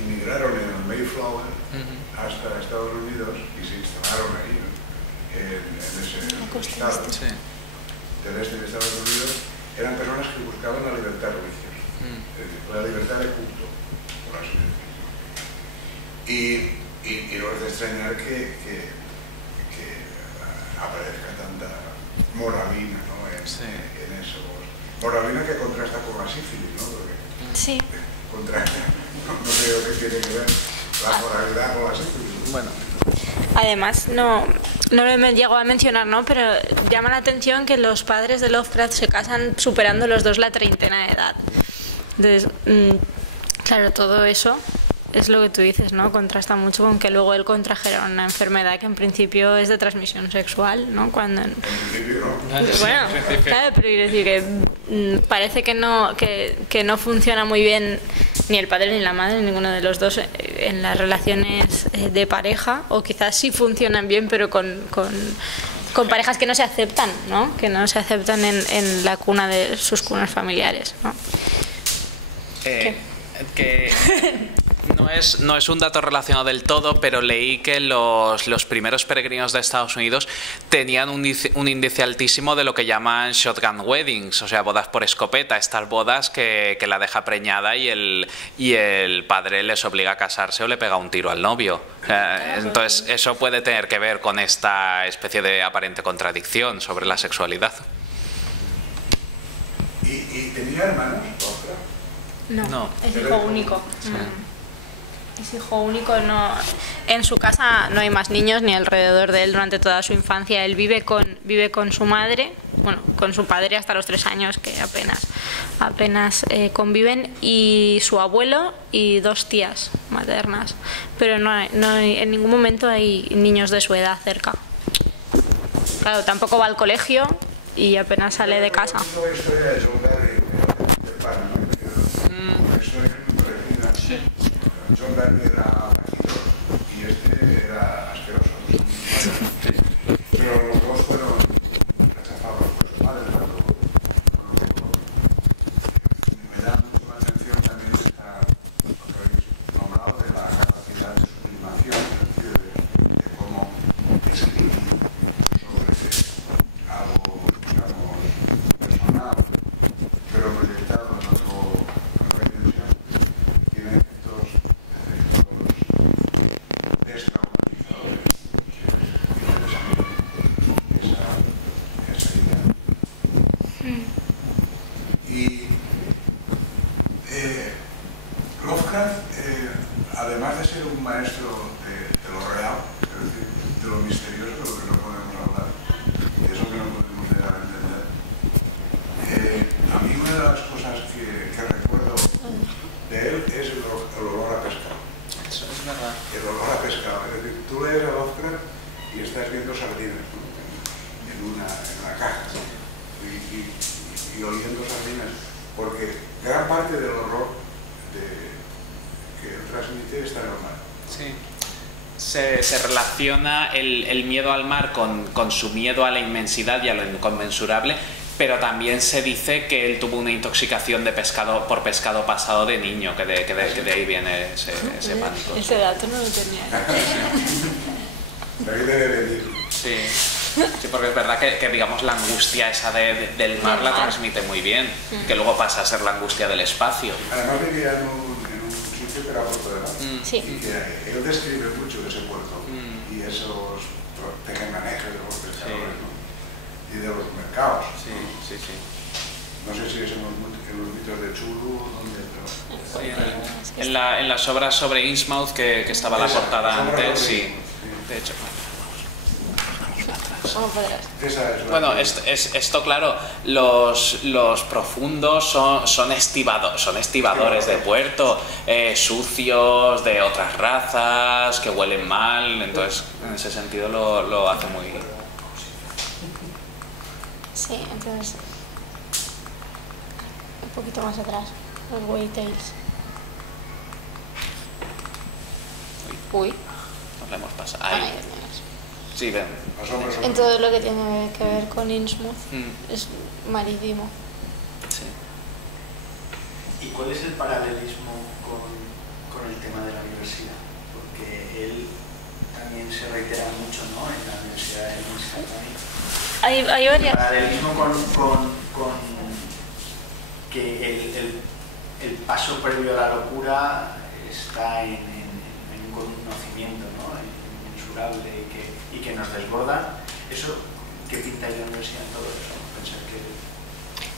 inmigraron en el Mayflower hasta Estados Unidos y se instalaron ahí, ¿no? en ese estado del este de Estados Unidos, eran personas que buscaban la libertad religiosa, es decir, la libertad de culto, por así decirlo. Y no es de extrañar que aparezca tanta moralina, ¿no? en eso. Moralina que contrasta con la sífilis, ¿no? Porque sí. Contrasta, no creo que tiene que ver la moralidad con la sífilis. Bueno. Además, no lo llego a mencionar, ¿no? Pero llama la atención que los padres de Lovecraft se casan superando los dos la treintena de edad. Entonces, claro, todo eso es lo que tú dices, ¿no? Contrasta mucho con que luego él contrajera una enfermedad que en principio es de transmisión sexual, ¿no? Cuando en principio no. Bueno, claro, pero quiero decir que parece que no funciona muy bien ni el padre ni la madre, ninguno de los dos en las relaciones de pareja, o quizás sí funcionan bien, pero con parejas que no se aceptan, ¿no? Que no se aceptan en la cuna de sus cunas familiares, ¿no? Que no es un dato relacionado del todo, pero leí que los primeros peregrinos de Estados Unidos tenían un índice altísimo de lo que llaman shotgun weddings, o sea, bodas por escopeta, estas bodas que la deja preñada y el padre les obliga a casarse o le pega un tiro al novio. Entonces, eso puede tener que ver con esta especie de aparente contradicción sobre la sexualidad. ¿Y tenía hermanos? No, es hijo único. Sí. Es hijo único, no. En su casa no hay más niños ni alrededor de él durante toda su infancia. Él vive con su madre, bueno, con su padre hasta los 3 años, que apenas conviven, y su abuelo y 2 tías maternas. Pero no hay, en ningún momento hay niños de su edad cerca. Claro, tampoco va al colegio y apenas sale de casa. John Barry era bajito y este era asqueroso. Pero los dos fueron rechazados por su madre. Me da mucho la atención también lo que habéis nombrado de la capacidad de sublimación, es decir, de cómo escribir sobre algo, digamos, personal, pero proyectado en otra dimensión. Tiene efectos destraumatizadores. Esa idea. Y Lovecraft, además de ser un maestro de lo real, es decir, de lo misterioso, de lo que no podemos hablar, de eso que no podemos llegar a entender, a mí una de las cosas que recuerdo de él es el olor a pescado. Eso es verdad. El olor a pescado. Es decir, tú lees a Lovecraft y estás viendo sardinas, ¿no? en una caja, ¿no? y oliendo sardinas, porque gran parte del horror que él transmite está en el mar. Sí. Se relaciona el miedo al mar con su miedo a la inmensidad y a lo inconmensurable, pero también se dice que él tuvo una intoxicación por pescado pasado de niño, que de ahí viene ese pánico. Ese dato no lo tenía. De ahí debe venir. Sí. Sí, porque es verdad que digamos la angustia esa del mar la transmite muy bien, que luego pasa a ser la angustia del espacio. Además vivía en un sitio que era Puerto de Mar, Sí. y que él describe mucho ese puerto y esos tejemanejes de los pescadores, ¿no? Y de los mercados. Sí, sí, sí. No sé si es en los mitos de Chulu donde... En las obras sobre Innsmouth que estaba la portada antes, sí. De hecho, bueno, esto claro, los profundos son estibadores de puerto, sucios, de otras razas, que huelen mal, entonces en ese sentido lo hace muy... Sí, entonces un poquito más atrás, los Waytails. Uy. Nos la hemos pasado. Ahí. Sí, ven. En todo lo que tiene que ver con Innsmouth es marítimo. Sí. ¿Y cuál es el paralelismo con el tema de la universidad, porque él también se reitera mucho, ¿no?, en la Universidad de Helsinki. Hay varias. El paralelismo con que el paso previo a la locura está en un conocimiento, ¿no?, inmensurable y que nos desborda. Eso, ¿qué pinta en la universidad en todo eso? Pensar que...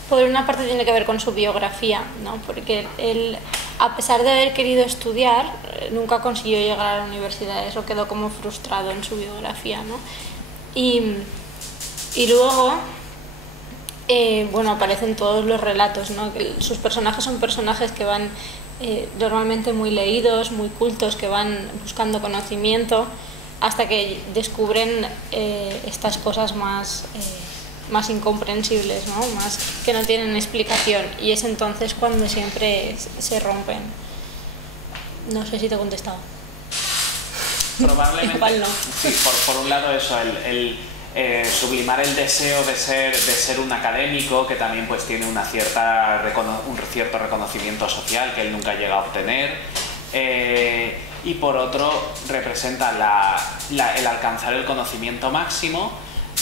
Por una parte tiene que ver con su biografía, ¿no? Porque él, a pesar de haber querido estudiar, nunca consiguió llegar a la universidad. Eso quedó como frustrado en su biografía, ¿no? Y luego, bueno, aparecen todos los relatos, ¿no? Que sus personajes son personajes que van normalmente muy leídos, muy cultos, que van buscando conocimiento hasta que descubren estas cosas más incomprensibles, ¿no? Más que no tienen explicación, y es entonces cuando siempre se rompen. No sé si te he contestado. Probablemente. Igual no. Sí, por un lado eso, el sublimar el deseo de ser un académico que también pues tiene un cierto reconocimiento social que él nunca llega a obtener, y por otro representa el alcanzar el conocimiento máximo,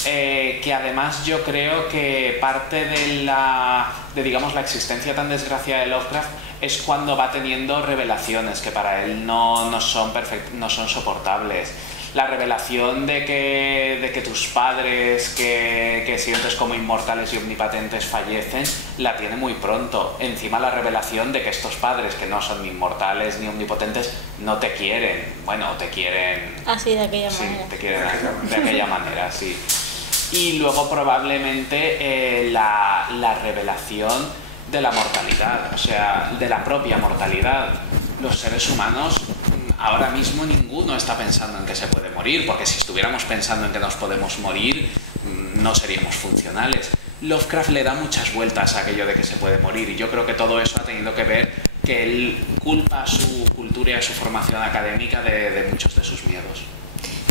que además yo creo que parte de digamos la existencia tan desgraciada de Lovecraft es cuando va teniendo revelaciones que para él no son soportables. La revelación de que tus padres, que sientes como inmortales y omnipotentes, fallecen, la tiene muy pronto. Encima la revelación de que estos padres, que no son ni inmortales ni omnipotentes, no te quieren. Bueno, te quieren... Así, de aquella manera. Sí, te quieren de aquella manera, sí. Y luego probablemente la revelación de la mortalidad, o sea, de la propia mortalidad. Los seres humanos... Ahora mismo ninguno está pensando en que se puede morir, porque si estuviéramos pensando en que nos podemos morir, no seríamos funcionales. Lovecraft le da muchas vueltas a aquello de que se puede morir, y yo creo que todo eso ha tenido que ver que él culpa a su cultura y a su formación académica de muchos de sus miedos.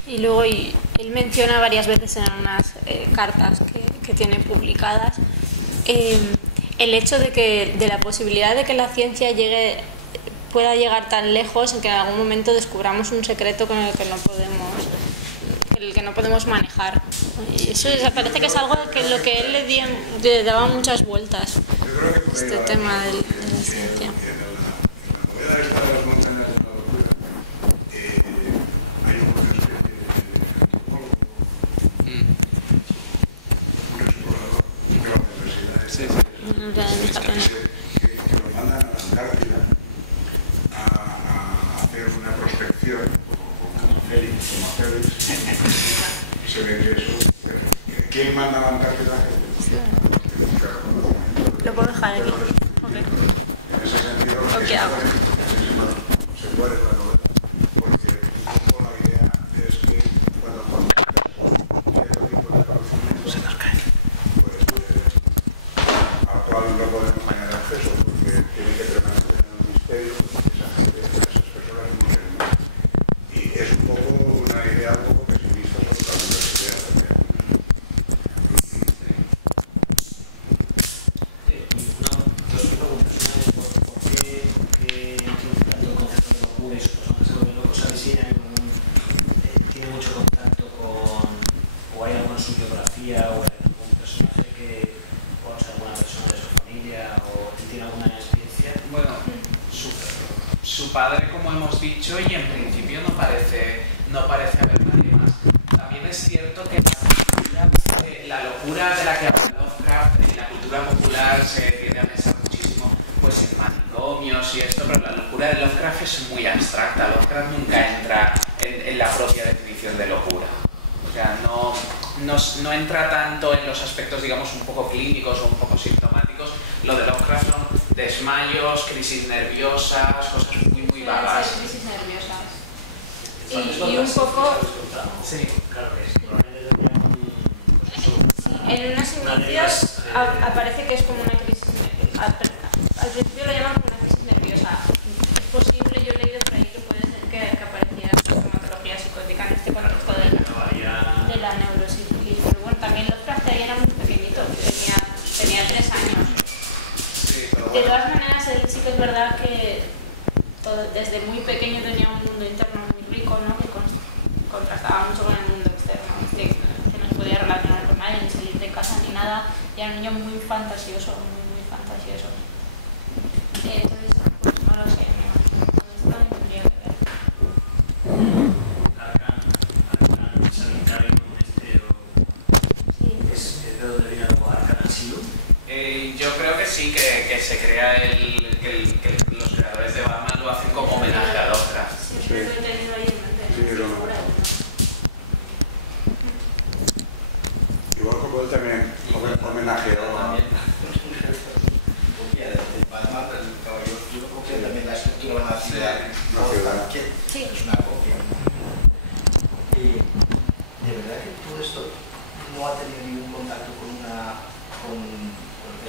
Y luego él menciona varias veces en unas cartas que tiene publicadas el hecho de la posibilidad de que la ciencia pueda llegar tan lejos en que en algún momento descubramos un secreto con el que no podemos manejar. Y eso parece que es algo que lo que él le daba muchas vueltas, este tema de la ciencia. En la novela esta de las montañas de la locura hay una especie de antropólogo, un explorador de la universidad que lo mandan a la Antártida a hacer una prospección como Félix. Se ve que eso... ¿Quién manda a la Antártida? Lo puedo dejar aquí. Okay. En ese sentido, ¿qué hago? Se puede la novela, porque un poco la idea es que cuando cierto tipo de conocimiento, se nos cae, pues al cual no podemos tener acceso, porque tiene que permanecer en un misterio, esa gente, esas personas no quieren más. Y es un poco una idea un poco pesimista sobre la universidad también. Dos preguntas. Una es ¿por qué introducir tanto el concepto de locura y su personaje se vuelve loco? ¿Sabes si tiene mucho contacto o hay algo en su biografía o en algún personaje que, o sea, alguna persona de su familia o que tiene alguna experiencia? Bueno, su padre, como hemos dicho, y en principio no parece haber nadie más. También es cierto que la locura de la que habla Lovecraft en la cultura popular se tiende a pensar muchísimo pues en manicomios y esto, pero la locura de Lovecraft es muy abstracta. Lovecraft nunca entra en la propia definición de locura. O sea, no entra tanto en los aspectos, digamos, un poco clínicos o un poco sintomáticos. Lo de Lovecraft son desmayos, crisis nerviosas, cosas muy vagas. Crisis nerviosas. Y un poco... Sí, claro que sí. En unos inicios aparece que es como una crisis nerviosa. Al principio lo llaman como una crisis nerviosa. Es posible, yo he leído por ahí que puede ser que apareciera sintomatología psicótica en este contexto de la neurosífilis. Pero bueno, también Lovecraft era muy pequeñito, tenía 3 años. Sí, pero De bueno. todas maneras, él sí que es verdad que desde muy pequeño tenía tenía un mundo interno muy rico, ¿no? Que contrastaba mucho con el mundo externo, que no se podía relacionar con nadie, ni salir de casa ni nada, y era un niño muy fantasioso, muy fantasioso. Entonces, pues no lo sé, me imagino que todo esto tendría que ver. Arcan sanitario ¿es de dónde viene algo Arcan Asylum? Yo creo que sí, que se crea que los creadores de Batman lo hacen como homenaje a Lovecraft. Siempre lo he tenido ahí en mente. Sí, lo igual como él también homenajeó a... Batman, el Caballero Oscuro, copia también la estructura de una ciudad. Sí. Es una copia. De verdad que todo esto no ha tenido ningún contacto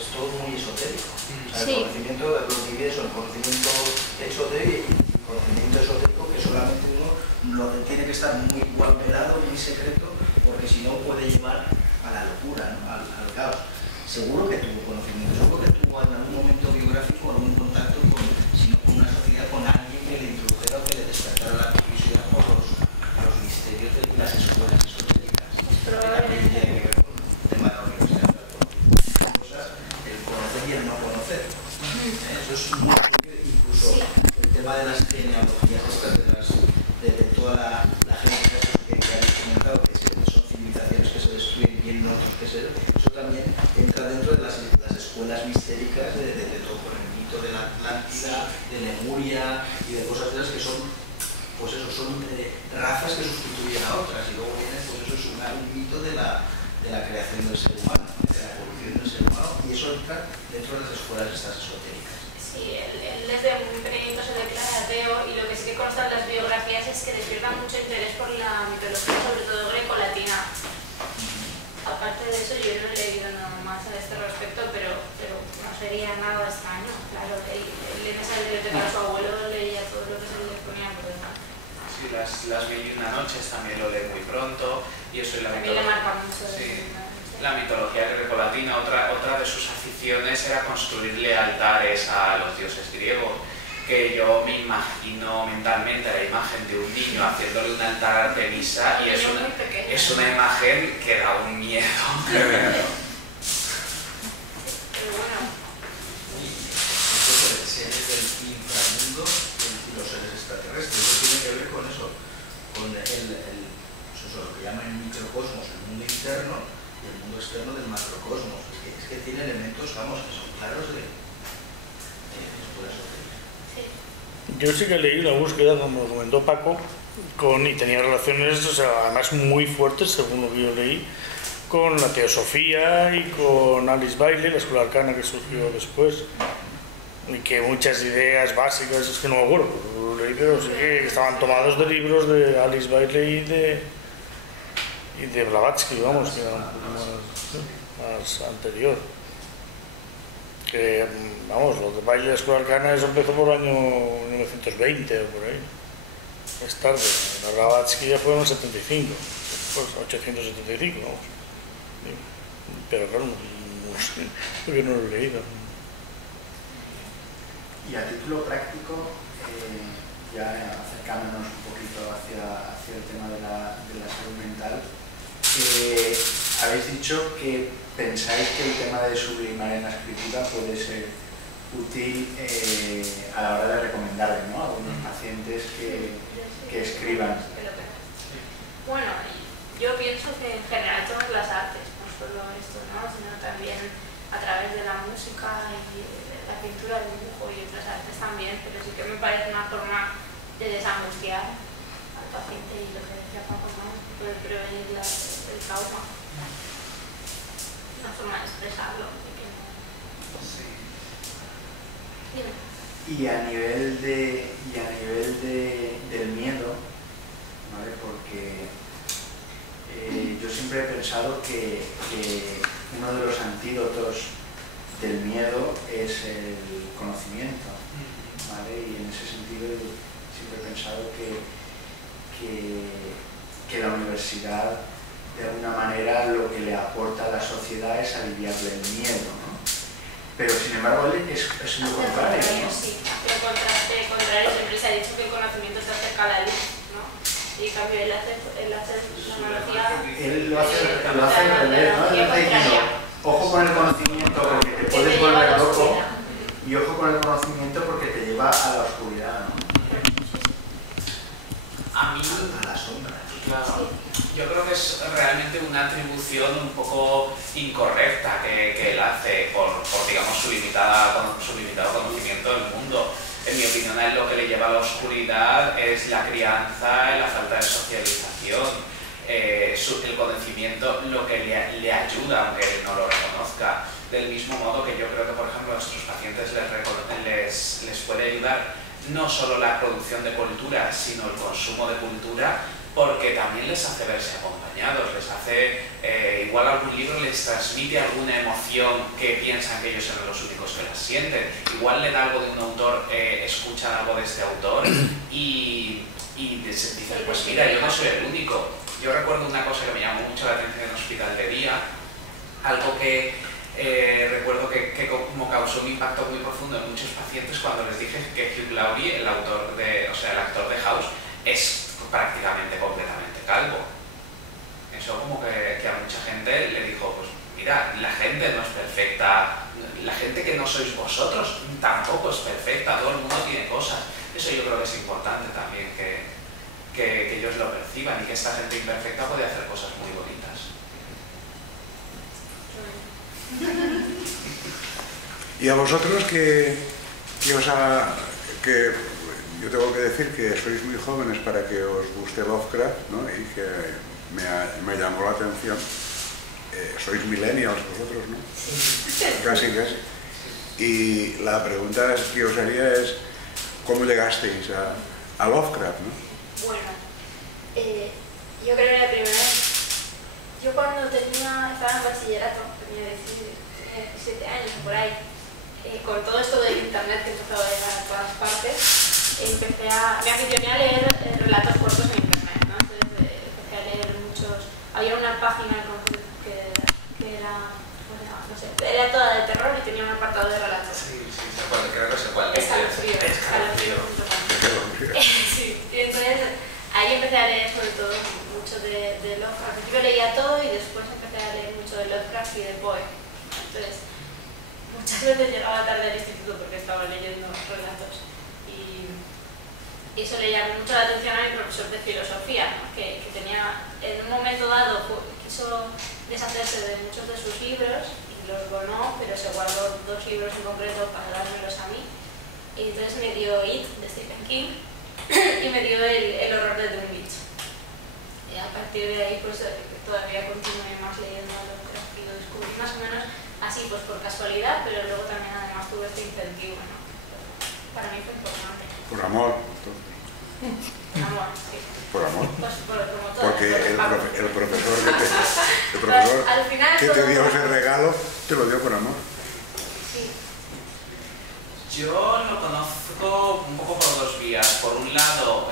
es todo muy esotérico. O sea, el conocimiento de lo que divide son conocimiento esotérico y conocimiento esotérico que solamente uno lo tiene que estar muy guardado, muy secreto, porque si no puede llevar a la locura, ¿no? al caos. Seguro que tuvo conocimiento, seguro que tuvo en algún momento biográfico algún contacto con una sociedad, con alguien que le introdujera o que le despertara la curiosidad por los misterios de las escuelas esotéricas. Que también tiene que ver con el tema de la universidad. El conocer y el no conocer. Eso es muy incluso el tema de las genealogías de toda la gente que habéis comentado, que son civilizaciones que se destruyen y en otros que eso también entra dentro de las escuelas mistéricas de todo, por el mito de la Atlántida, de Lemuria y de cosas de esas que son, pues eso, son razas que sustituyen a otras, y luego viene, pues eso es un mito de la creación del ser humano, de la evolución del ser humano, y eso entra dentro de las escuelas estas esotéricas. Sí, él desde muy pequeñito se declara ateo, y lo que sí que consta en las biografías es que despierta mucho interés por la mitología, sobre todo greco-latina. Aparte de eso, yo no he leído nada más a este respecto, pero no sería nada extraño. Claro, él en esa biblioteca de su abuelo leía todo lo que se le ponía por demás. Sí, las 21 noches también lo lee muy pronto, y eso es la mitología. También le marca mucho. Sí. La mitología greco-latina, otra de sus aficiones era construirle altares a los dioses griegos, que yo me imagino mentalmente la imagen de un niño haciéndole un altar a Artemisa, y es una imagen que da un miedo. Pero bueno. Y eso de seres del inframundo y los seres extraterrestres, eso tiene que ver con eso, con lo que llaman el microcosmos, el mundo interno, y el mundo externo del macrocosmos. Es que tiene elementos, vamos, que son claros de escuela esotérica. Yo sí que leí una búsqueda, como comentó Paco, y tenía relaciones, o sea, además muy fuertes, según lo que yo leí, con la teosofía y con Alice Bailey, la escuela arcana que surgió después, y que muchas ideas básicas, es que no me acuerdo, lo leí, pero sí que estaban tomados de libros de Alice Bailey y de Blavatsky, vamos, que era un poco más anterior. Que, vamos, lo de Bailey de la escuela arcana, eso empezó por el año 1920 o por ahí, más tarde. La Blavatsky ya fue en el 75, pues 875, vamos. Pero claro, no sé, porque no lo he leído. Y a título práctico, ya acercándonos un poquito hacia el tema de la salud mental, habéis dicho que pensáis que el tema de sublimar en la escritura puede ser útil a la hora de recomendarle, ¿no?, a algunos pacientes que escriban. Bueno, yo pienso que en general todas las artes, no solo esto, ¿no?, sino también a través de la música y de la pintura, el dibujo y otras artes también, pero sí que me parece una forma de desangustiar al paciente, y lo que decía Paco, ¿no?, poder prevenir el trauma. Una forma de expresarlo. Sí. Dime. Y a nivel del miedo, ¿vale? Porque yo siempre he pensado que uno de los antídotos del miedo es el conocimiento, ¿vale? Y en ese sentido siempre he pensado que la universidad, de alguna manera, lo que le aporta a la sociedad es aliviarle el miedo, ¿no? Pero sin embargo es lo contrario, ¿no? Sí, lo contrario, siempre se ha dicho que el conocimiento te acerca escala luz, ¿no? Y en cambio él hace la analogía... Él lo hace al revés, ¿no? Él está diciendo, ojo con el conocimiento porque te puedes volver loco, y ojo con el conocimiento porque te lleva a la oscuridad, ¿no? A mí, a la sombra. Claro, yo creo que es realmente una atribución un poco incorrecta que él hace por digamos, su limitado conocimiento del mundo. En mi opinión, a él lo que le lleva a la oscuridad es la crianza, la falta de socialización. El conocimiento lo que le ayuda, aunque él no lo reconozca. Del mismo modo que yo creo que, por ejemplo, a nuestros pacientes les puede ayudar no solo la producción de cultura, sino el consumo de cultura, porque también les hace verse acompañados, les hace, igual algún libro les transmite alguna emoción que piensan que ellos son los únicos que la sienten, igual le da algo de un autor, escuchan algo de este autor y dicen, pues mira, yo no soy el único. Yo recuerdo una cosa que me llamó mucho la atención en Hospital de Día, algo que recuerdo que como causó un impacto muy profundo en muchos pacientes cuando les dije que Hugh Laurie, el actor de House, es prácticamente completamente calvo. Eso como que a mucha gente le dijo, pues mira, la gente no es perfecta, la gente que no sois vosotros tampoco es perfecta, todo el mundo tiene cosas. Eso yo creo que es importante también que ellos lo perciban y que esta gente imperfecta puede hacer cosas muy bonitas. Y a vosotros que yo tengo que decir que sois muy jóvenes para que os guste Lovecraft, ¿no? Y que me llamó la atención. Sois millennials vosotros, ¿no? Sí. Casi. Y la pregunta que os haría es, ¿cómo llegasteis a Lovecraft, ¿no? Bueno, yo creo que la primera vez, yo cuando estaba en bachillerato, tenía 17 años o por ahí, con todo esto del internet que empezó a llegar a todas partes, me aficioné a leer relatos cortos en internet, ¿no? Entonces empecé a leer muchos. Había una página que era, no sé, era toda de terror y tenía un apartado de relatos. Sí, creo que sé cuál. Escalofrío. Sí, y entonces ahí empecé a leer sobre todo mucho de Lovecraft. Al principio leía todo y después empecé a leer mucho de Lovecraft y de Poe. Entonces, muchas veces llegaba tarde al instituto porque estaba leyendo relatos. Y eso le llamó mucho la atención a mi profesor de filosofía, ¿no? que tenía, en un momento dado, quiso deshacerse de muchos de sus libros y los donó, pero se guardó 2 libros en concreto para dármelos a mí. Y entonces me dio It, de Stephen King, y me dio el horror de Dunwich. Y a partir de ahí, pues todavía continué más leyendo a Lovecraft y lo descubrí más o menos así, pues por casualidad, pero luego también además tuve este incentivo, ¿no? Para mí fue importante. Por amor. Amor, sí. Por amor. Pues como todo. Porque el profesor al final que te dio ese regalo, te lo dio por amor. Sí. Yo lo conozco un poco por 2 vías. Por un lado,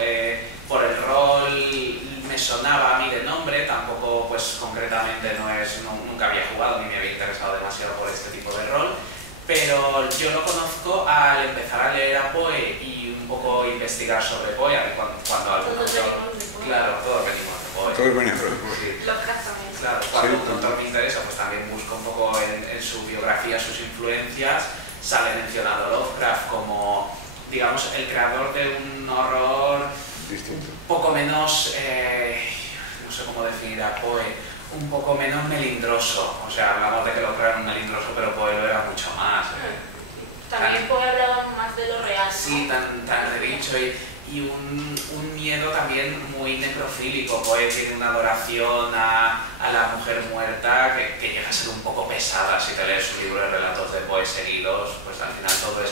por el rol me sonaba a mí de nombre, tampoco pues concretamente nunca había jugado ni me había interesado demasiado por este tipo de rol, pero yo lo conozco al empezar a leer a Poe y un poco investigar sobre Poe, cuando algún autor... Claro, todos venimos de Poe. Todos venimos de Poe. Sí. Lovecraft también. Claro, cuando un autor me interesa, pues también busco un poco en su biografía, sus influencias. Sale mencionado Lovecraft como, digamos, el creador de un horror distinto, poco menos, no sé cómo definir a Poe, un poco menos melindroso. O sea, hablamos de que Lovecraft era un melindroso, pero Poe lo era mucho más. También Poe hablaba más de lo real. Sí, tan redicho y un miedo también muy necrofílico. Poe tiene una adoración a la mujer muerta que llega a ser un poco pesada. Si te lees un libro de relatos de Poe seguidos, pues al final todo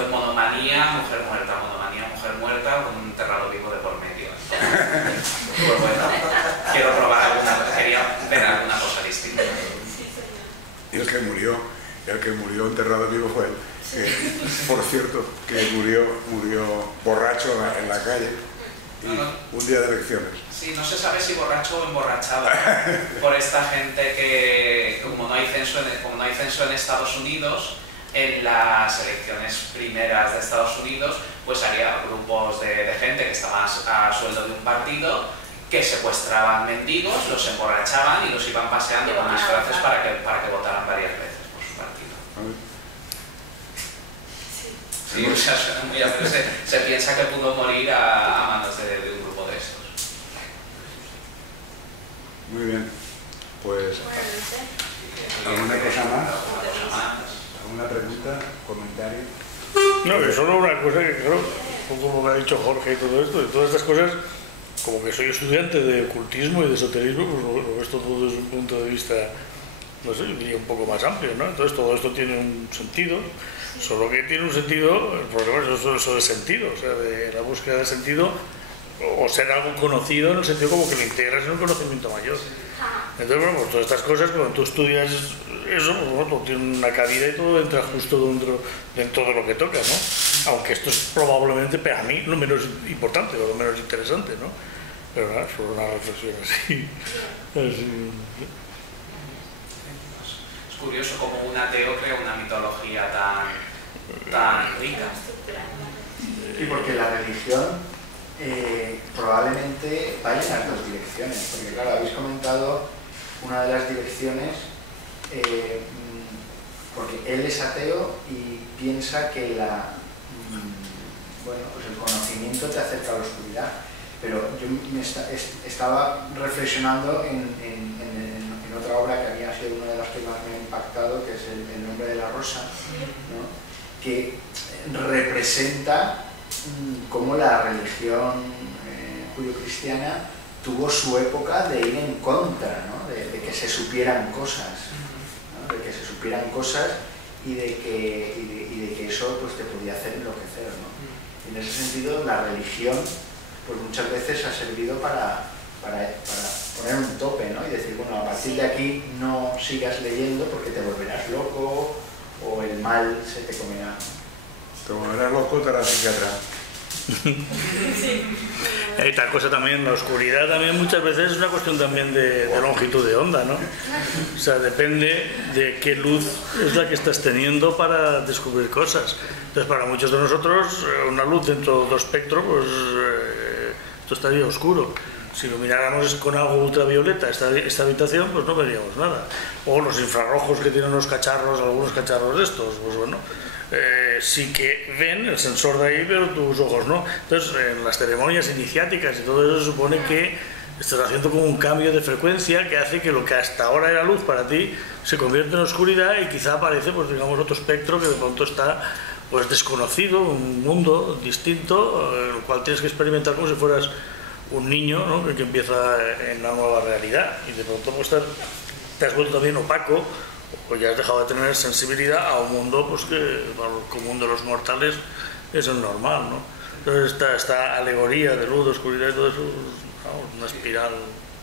es monomanía, mujer muerta, con un enterrado vivo de por medio. Pues bueno, quería ver alguna cosa distinta. Y el que murió enterrado vivo fue él. Por cierto, que murió borracho en la calle y un día de elecciones. Sí, no se sabe si borracho o emborrachado por esta gente que, como no hay censo en Estados Unidos, en las elecciones primeras de Estados Unidos, pues había grupos de gente que estaba a sueldo de un partido, que secuestraban mendigos, los emborrachaban y los iban paseando con disfraces para que votaran varias veces por su partido. Sí, o sea, suena muy a, pero se piensa que pudo morir a manos de un grupo de estos. Muy bien, pues ¿alguna cosa más? ¿Alguna pregunta? ¿Comentario? No, que solo una cosa que claro, un poco lo que ha dicho Jorge y todo esto, de todas estas cosas, como que soy estudiante de ocultismo y de esoterismo, pues lo ves todo desde un punto de vista, no sé, diría un poco más amplio, ¿no? Entonces todo esto tiene un sentido, solo que tiene un sentido, el problema es eso de sentido, o sea, de la búsqueda de sentido, o ser algo conocido en el sentido como que lo integras en un conocimiento mayor. Entonces, bueno, pues todas estas cosas, cuando tú estudias eso, pues bueno, todo tiene una cabida y todo entra justo dentro de lo que toca, ¿no? Aunque esto es probablemente para mí lo menos importante o lo menos interesante, ¿no? Pero nada, sobre una reflexión así. Es curioso cómo un ateo crea una mitología tan rica. Y porque la religión probablemente vaya en las dos direcciones, porque claro, habéis comentado una de las direcciones, porque él es ateo y piensa que bueno, pues el conocimiento te acerca a la oscuridad, pero yo estaba reflexionando en otra obra que había sido una de las que más me ha impactado, que es El nombre de la rosa, ¿no? Que representa cómo la religión judio-cristiana tuvo su época de ir en contra, ¿no? de que se supieran cosas, ¿no? De que se supieran cosas y de que eso pues, te podía hacer enloquecer, ¿no? Y en ese sentido la religión pues, muchas veces ha servido para poner un tope, ¿no? Y decir, bueno, a partir de aquí no sigas leyendo porque te volverás loco o el mal se te comerá. Te volverás loco, te harás psiquiatra. Hay tal cosa también, la oscuridad también muchas veces es una cuestión también de longitud de onda, ¿no? O sea, depende de qué luz es la que estás teniendo para descubrir cosas. Entonces, para muchos de nosotros, una luz dentro de espectro, pues esto estaría oscuro. Si lo miráramos con algo ultravioleta esta habitación, pues no veríamos nada. O los infrarrojos que tienen los cacharros, algunos cacharros de estos, pues bueno, sí que ven el sensor de ahí, pero tus ojos no. Entonces, en las ceremonias iniciáticas y todo eso supone que estás haciendo como un cambio de frecuencia que hace que lo que hasta ahora era luz para ti se convierte en oscuridad y quizá aparece, pues digamos, otro espectro que de pronto está pues desconocido, un mundo distinto, el cual tienes que experimentar como si fueras un niño, ¿no? que empieza en la nueva realidad y de pronto pues, te has vuelto también opaco o ya has dejado de tener sensibilidad a un mundo pues, que para el común de los mortales es el normal, ¿no? Entonces esta alegoría de luz, de oscuridad y todo eso, una espiral.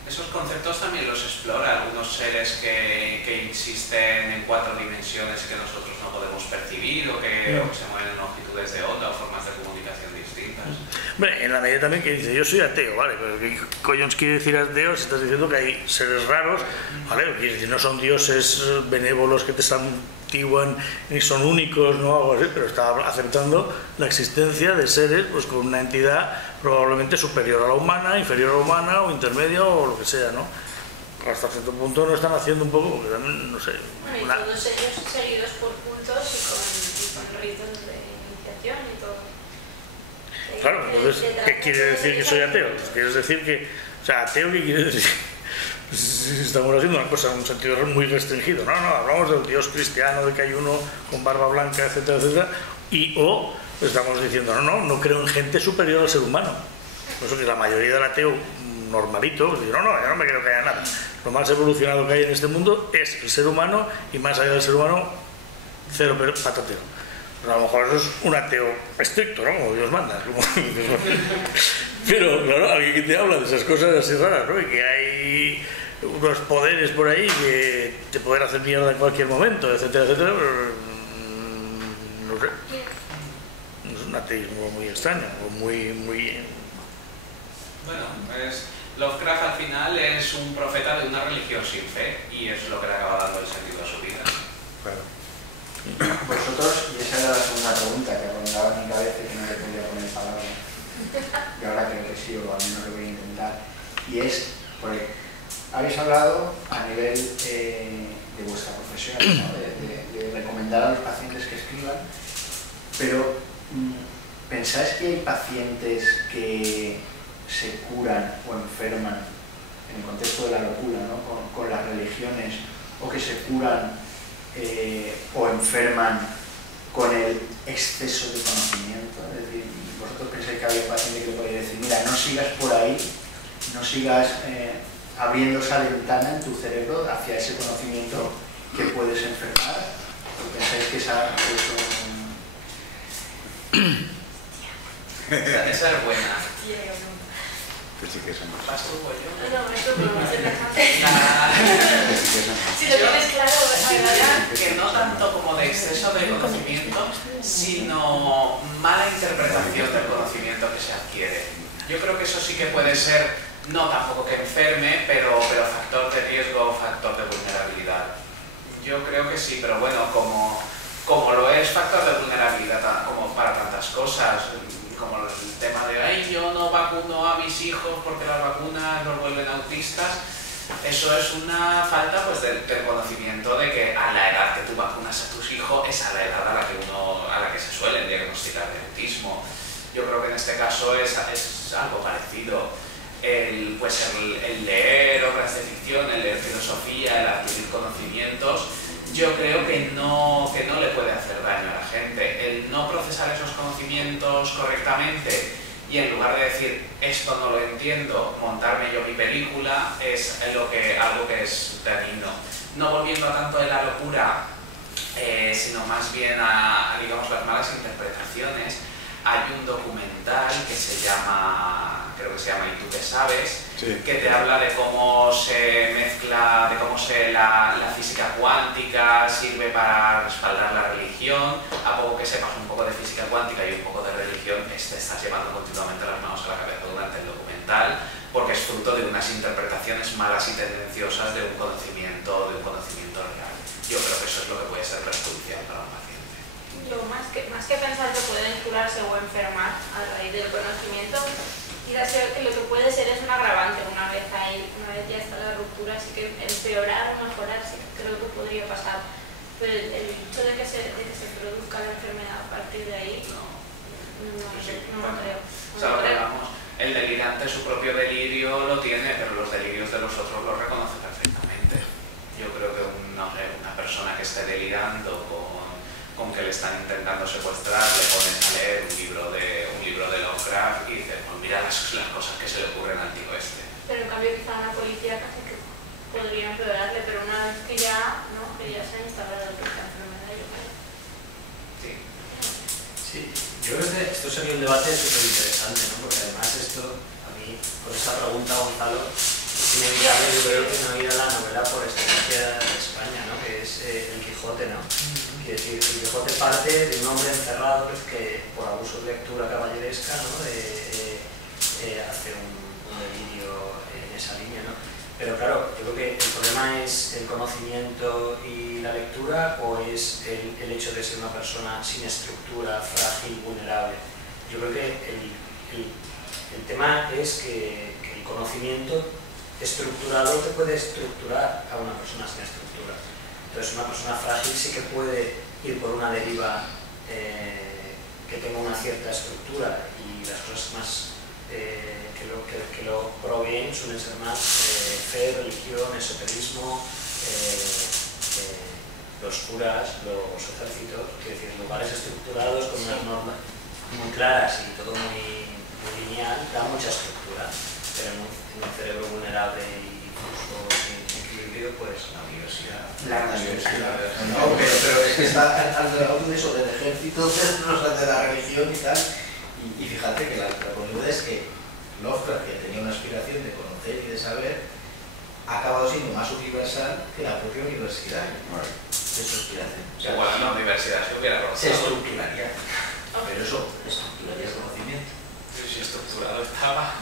Esos conceptos también los explora algunos seres que insisten en 4 dimensiones que nosotros no podemos percibir o que se mueven en longitudes de onda o formas de comunicación distintas. Hombre, en la medida también que dice, yo soy ateo, ¿vale? Pero ¿qué coño quiere decir ateo si estás diciendo que hay seres raros? ¿Vale? Quiere decir, no son dioses benévolos que te santiguan ni son únicos, ¿no? Algo así, pero está aceptando la existencia de seres pues, con una entidad probablemente superior a la humana, inferior a la humana o intermedia o lo que sea, ¿no? Hasta cierto punto lo están haciendo un poco, porque también, no sé... Bueno, y todos ellos seguidos por puntos y con ritos de iniciación y todo. Claro, entonces, ¿qué quiere decir que soy ateo? ¿Quieres decir que... O sea, ¿ateo qué quiere decir? Estamos haciendo una cosa en un sentido muy restringido. No, hablamos del Dios cristiano, de que hay uno con barba blanca, etcétera, etcétera, o estamos diciendo, no creo en gente superior al ser humano. Por eso que la mayoría del ateo normalito, pues dice, yo no me creo que haya nada. Lo más evolucionado que hay en este mundo es el ser humano y más allá del ser humano, cero patatero. Pero a lo mejor eso es un ateo estricto, ¿no? Como Dios manda. Pero claro, alguien que te habla de esas cosas así raras, ¿no? Y que hay unos poderes por ahí que te pueden hacer mierda en cualquier momento, etcétera, etcétera, pero no sé. Es un ateísmo muy extraño, o muy... Bueno, pues Lovecraft al final es un profeta de una religión sin fe y es lo que le acaba dando el sentido a su vida. Claro. Vosotros pregunta que rondaba en mi cabeza y que no le podía poner palabras. Y ahora creo que sí, o al menos lo voy a intentar. Y es, porque habéis hablado a nivel de vuestra profesión, ¿no? de recomendar a los pacientes que escriban, pero ¿pensáis que hay pacientes que se curan o enferman en el contexto de la locura, ¿no? con las religiones, o que se curan o enferman con el exceso de conocimiento? Es decir, vosotros pensáis que había un paciente que podría decir, mira, no sigas por ahí, no sigas abriendo esa ventana en tu cerebro hacia ese conocimiento que puedes enfermar, o pensáis que esa es buena. Sí que son más. ¿Vas tú o yo? Si lo tienes claro, que no tanto como de exceso de conocimiento, sino mala interpretación del conocimiento que se adquiere. Yo creo que eso sí que puede ser, no tampoco que enferme, pero factor de riesgo, factor de vulnerabilidad. Yo creo que sí, pero bueno, como lo es factor de vulnerabilidad como para tantas cosas, como el tema de ay, yo no vacuno a mis hijos porque las vacunas los vuelven autistas. Eso es una falta pues del conocimiento de que a la edad que tú vacunas a tus hijos es a la edad a la que se suelen diagnosticar de autismo. Yo creo que en este caso es algo parecido. El leer obras de ficción, el leer filosofía, el adquirir conocimientos, yo creo que no le puede hacer daño a la gente. El no procesar esos conocimientos correctamente y en lugar de decir esto no lo entiendo, montarme yo mi película, es algo que es dañino. No volviendo a tanto de la locura, sino más bien a digamos, las malas interpretaciones. Hay un documental que se llama, creo que se llama ¿Y tú qué sabes? Sí. Que te habla de cómo se mezcla, de cómo la física cuántica sirve para respaldar la religión. A poco que sepas un poco de física cuántica y un poco de religión, te estás llevando continuamente las manos a la cabeza durante el documental, porque es fruto de unas interpretaciones malas y tendenciosas de un conocimiento real. Yo creo que eso es lo que puede ser perjudicial para un paciente. Yo más que pensar que pueden curarse o enfermar a raíz del conocimiento, quizás lo que puede ser es un agravante una vez ya está la ruptura, así que empeorar o mejorar sí creo que podría pasar, pero el hecho de que se produzca la enfermedad a partir de ahí no lo creo. El delirante su propio delirio lo tiene, pero los delirios de los otros los reconoce perfectamente. Yo creo que una persona que esté delirando con que le están intentando secuestrar, le pones a leer un libro de Lovecraft y dices, pues mira las cosas que se le ocurren al tío este. Pero en cambio quizá una policía casi que podría empeorarle, pero una vez que ya se ha instalado esta enfermedad, yo creo. Sí, yo creo que esto sería un debate súper interesante, ¿no? Porque además esto, a mí, con esta pregunta, Gonzalo, es inevitable, yo creo que no ir a la novela por excelencia de España, ¿no? Que es El Quijote, ¿no? Quiere decir, El Quijote parte de un hombre encerrado que por abuso de lectura caballeresca, ¿no? Hace un delirio en esa línea, ¿no? Pero claro, yo creo que el problema es el conocimiento y la lectura, o es el hecho de ser una persona sin estructura, frágil, vulnerable. Yo creo que el tema es que el conocimiento estructurado te puede estructurar a una persona sin estructura. Entonces una persona frágil sí que puede ir por una deriva que tenga una cierta estructura, y las cosas más que lo proveen suelen ser más fe, religión, esoterismo, los curas, los ejércitos, es decir, lugares estructurados con unas normas muy claras y todo muy lineal, da mucha estructura, pero en un cerebro vulnerable y incluso sin equilibrio, pues la universidad. No, pero es que está alrededor de eso, del ejército, de la religión y tal. Y fíjate que la curiosidad es que Lovecraft, que tenía una aspiración de conocer y de saber, ha acabado siendo más universal que la propia universidad. De su aspiración. O sea, igual en la universidad se hubiera roto. Se estructuraría. Pero eso estructuraría el conocimiento. Yo sí estructurado estaba.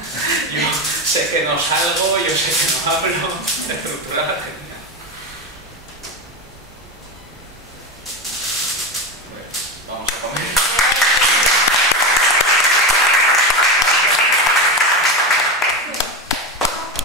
Yo sé que no salgo, yo sé que no hablo. Estructurado.